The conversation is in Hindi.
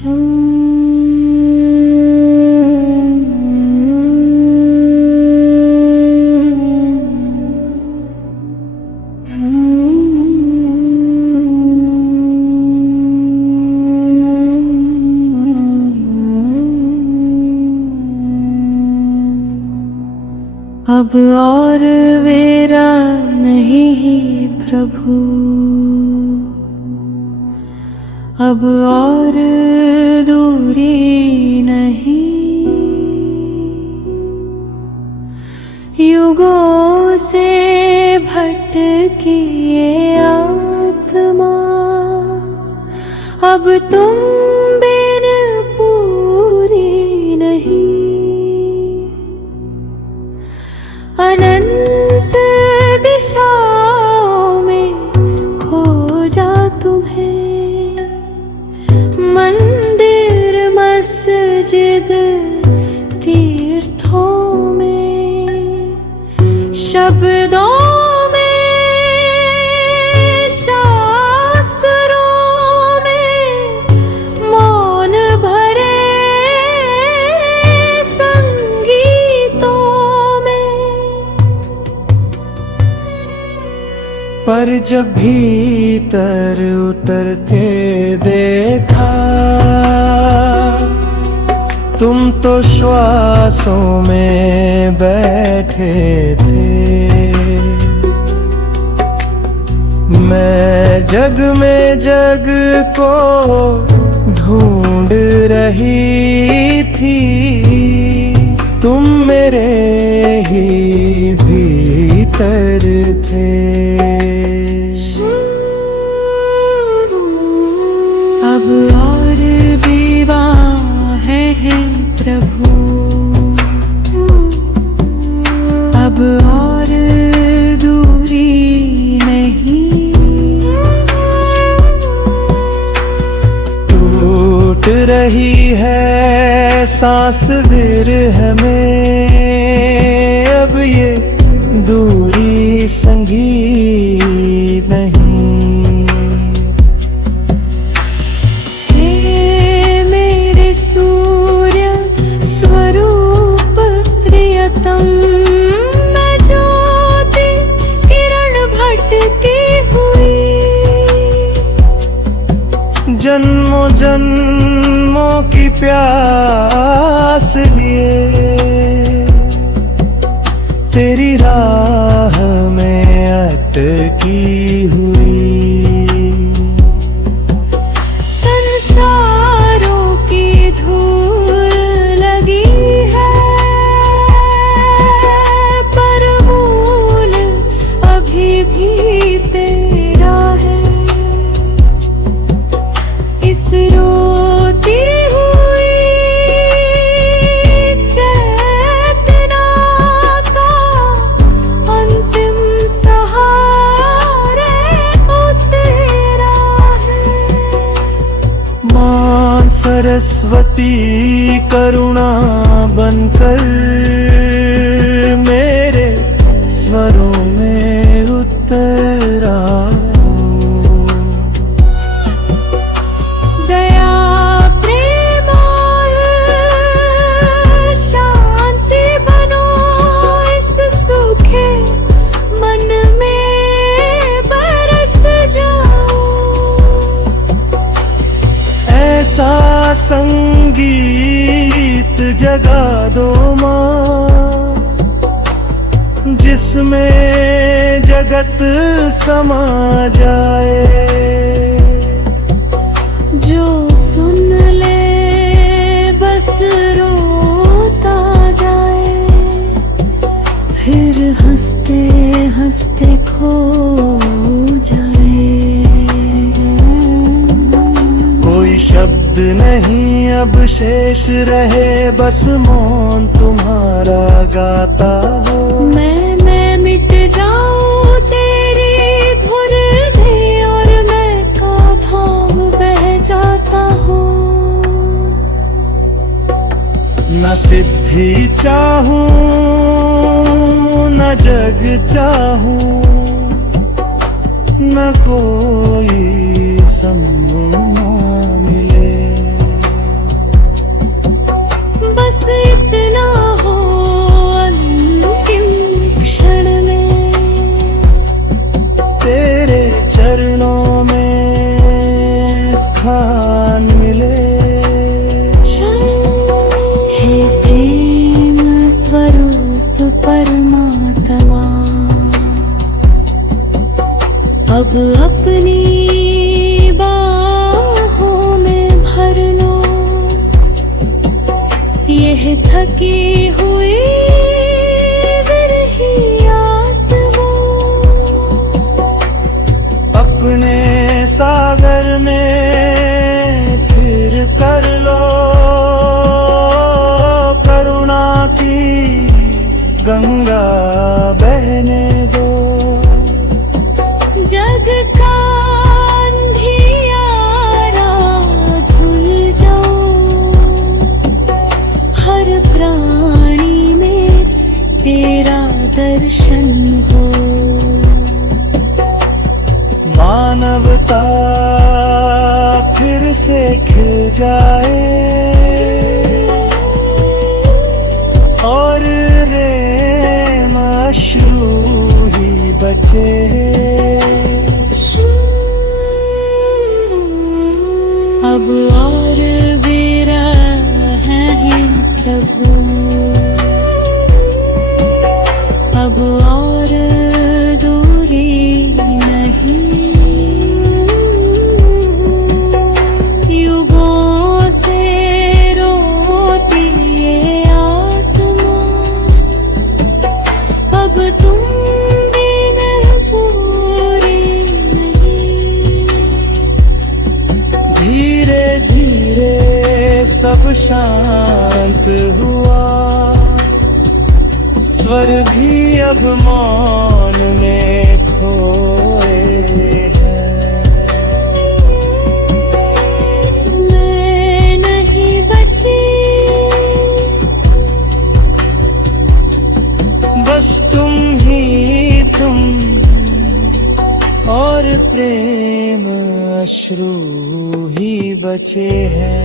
अब और वेरा नहीं प्रभु, अब और दूरी नहीं, युगों से भटकी ये आत्मा अब तुम बिन पूरी नहीं। अनंत दिशाओं में खोजा तुम्हें, मंदिर मस्जिद तीर्थों में, शब्दों में शास्त्रों में, मौन भरे संगीतों में। पर जब भीतर उतरते देखा तुम तो श्वासों में बैठे थे। मैं जग में जग को ढूंढ रही थी, तुम मेरे ही भीतर थे। अब और भी बाहें हैं प्रभु, अब और दूरी नहीं, टूट रही है सांस विरह में, अब ये दूरी संगीत नहीं। हे मेरे सूर्य स्वरूप प्रियतम, मैं ज्योति किरण भटकी हुई, जन्मों जन्मों की प्यास लिए तेरी राह में अटकी हुई। संसारों की धूल लगी है, पर मूल अभी भी तेरा है। इस रोती हुई चेतना का अंतिम सहारे तेरा है। मां सरस्वती करुणा बनकर मेरे स्वरों में उतरा। दया प्रेम और शांति बनो इस सूखे मन में बरस जाओ। ऐसा संगीत जगा दो माँ, जिसमें जगत समा जाए। जो सुन ले बस रोता जाए, फिर हंसते हंसते खो जाए। कोई शब्द नहीं अब शेष रहे, बस मौन तुम्हारा गाता हो। मैं मिट जाऊं तेरी धुन में, और मैं का भाव बह जाता हूँ। न सिद्धि चाहूं न जग चाहूं, न कोई सम्मान मिले। स्थान मिले। हे प्रेम स्वरूप परमात्मा, अब अपनी बाहों में भर लो यह थकी हुई विरही आत्मा। अपने सागर में फिर कर लो करुणा की गंगा बहने दो। जग का अंधियारा धुल जाओ, हर प्राणी में तेरा दर्शन हो। मानवता फिर से खिल जाए और रेम अश्रु ही बचे। अब और विरह है प्रभु, अब और दूरी नहीं। युगों से रोती ये आत्मा, अब तुम बिन पूरी नहीं। धीरे धीरे सब शांत हुआ, स्वर भी अब मौन में खोए हैं। मैं नहीं बची, बस तुम ही तुम और प्रेम अश्रु ही बचे हैं।